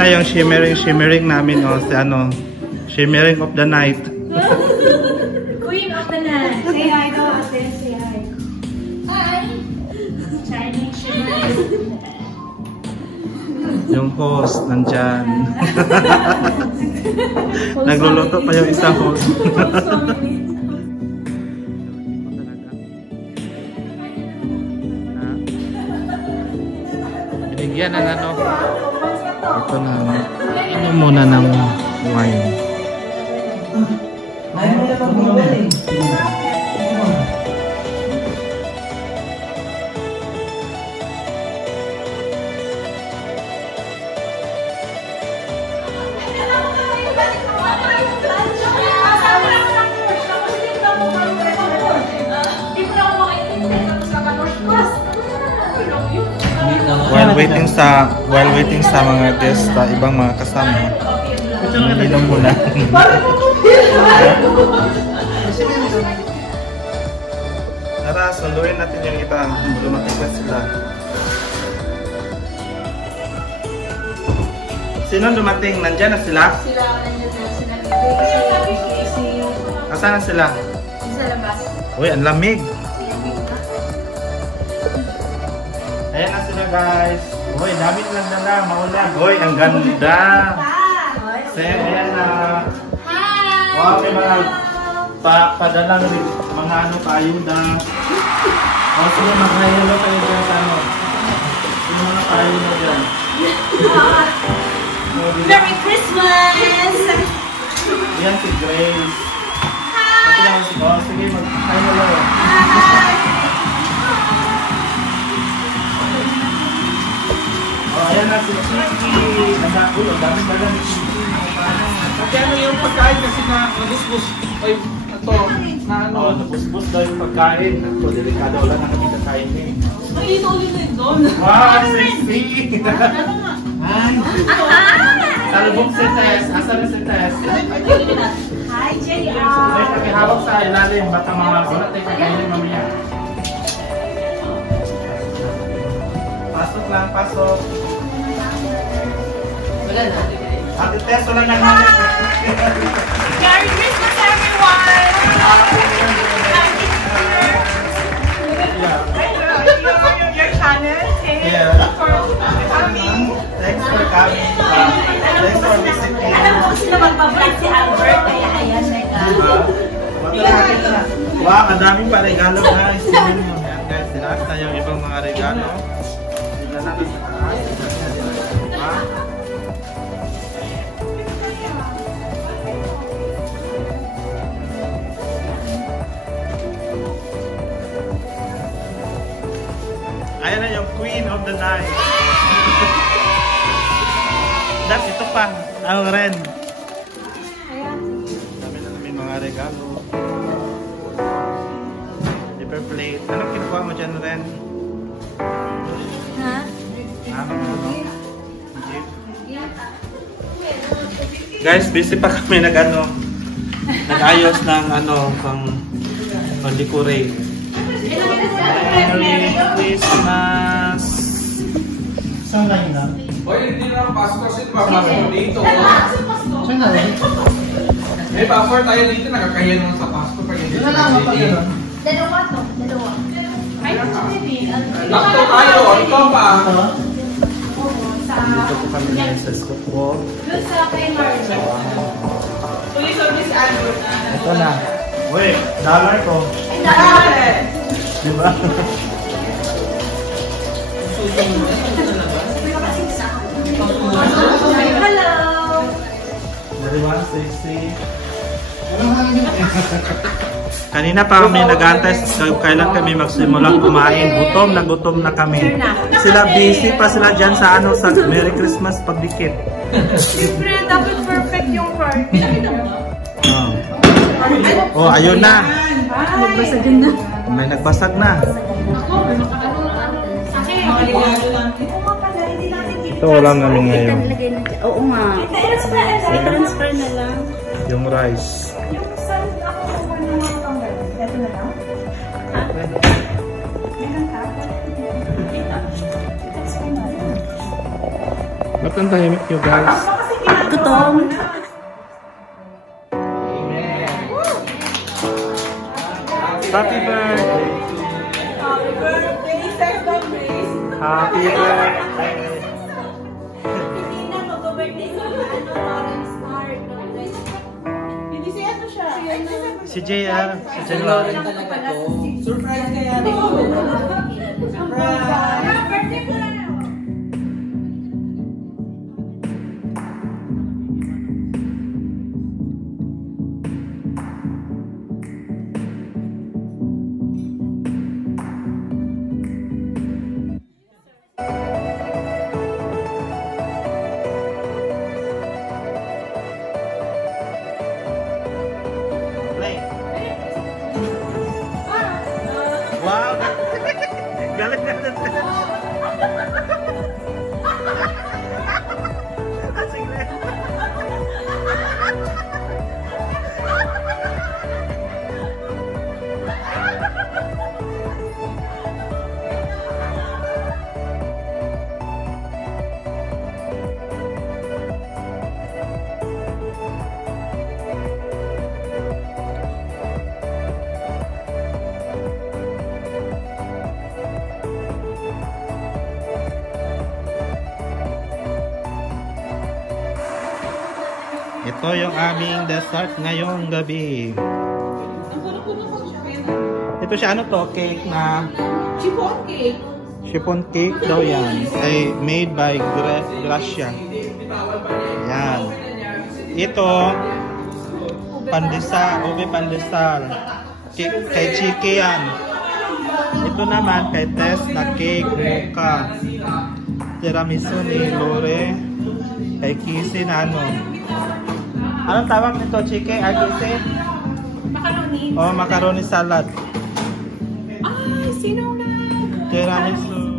na yung shimmering namin, oh, si ano, shimmering of the night. Queen of the night. Say hi daw, ate. Say hi. Hi. Shining shimmering. Yung host, nandyan. Nagluluto pa yung isang host. Binigyan ng ano. Ito na. Inom muna ng wine. While waiting sa mga guest, ibang mga kasama, inom muna. Tara, sunduin natin yung iba. Lumating na sila. Sino dumating? Nandyan na sila? Sila, nandyan na sila. Asan na sila? Sa labas. Uy, ang lamig. Ayan na sila, guys. Uy, damit lang dala, maulan. Uy, ang ganda. Ayan na. Wow, may mga padalang mga ano, paayuda. O, sige, mag-hayalo kayo dyan sa ano. Yung mga paayuda dyan. Merry Christmas! Yan si Grace. O, sige, mag-hayalo. Ayan na si Chiki. Ang dami ba lang ni Chiki? Kasi ano yung pagkain kasi na nabusbus. Ay, ito, na ano. Oo, nabusbus daw yung pagkain. Ito, delikado wala na kami kakain eh. Ay, ulit na doon. Wow, sexy! Salubong si Tess. Asa na si Tess? Hi, JR! May pakihawak sa ilalim. Baka mga wala tayo kakainin mamaya. Pasok lang, pasok. Wala na. Ate Tess, wala na naman. Merry Christmas, everyone! Your channel, Yeah. Thanks for coming. Thanks for visiting. Alam mo sila magpa-vlog si Albert, kaya ayan, Wow, ang daming pa regalo guys. Ayan guys, sila na yung ibang mga regalo. Sila na sa taas. Ayan na yung Queen of the Night. Dap, ito pa. Ang ren. Dami na namin mga regalo. Paper plate. Anong kinukuha mo dyan, Ren? Ha? Guys, busy pa kami nag-ayos ng pang-decorate. Merry Christmas! Saan kayo na? Hoy, hindi na Pasko kasi papasok dito. Saan na rin? Eh, pasok tayo dito, nakakahiya naman sa Pasko. Dito na lang mapagano. Dalawa to, dalawa. Ay, Lakto tayo, ito pa. Dito po kami na sa Skopro. doon sa kay Marjo. Police service Albert. Ito na. Uy, dollar ko. Ay, dalawa. Diba? Hello! Everyone, sexy. Kanina pa kami nag-antay kailan kami magsimulang kumain. Gutom na kami. Sila busy pa sila dyan sa sa Merry Christmas pagdikit. Siyempre, dapat perfect yung card. Oh, ayun na. Nagbasag na. May nagbasag na. Ito lang namin ngayon. Oo nga. I-transfer na lang. Yung rice. Yung saan ako naman ng mga tanggal? Ito na lang? Ha? Meron ka? Ba't ang tahimik nyo, guys? Gutom. Happy birthday! Happy birthday, second base. Happy birthday! Hindi na mag-birthday sa Lawrence Card. Hindi si ano siya. Si JR. Si January. Surprise kaya rin. Surprise. Birthday ko na. Wow! Galit-galit. Asing na. Ito yung aming dessert ngayong gabi. Ito siya, ano to? Cake na... Chiffon cake. Chiffon cake daw yan. Ay made by Gracia. Yan. Ito, pandesal, ube pandesal. Kay Chiki yan. Ito naman kay Tess na cake, mocha. Tiramisu ni Lore. Kay Kisi na ano. Anong tawag nito, Chiki? Ay, Kisi? Macaroni. Oh, macaroni salad. Ay, sino na? Tiramisu.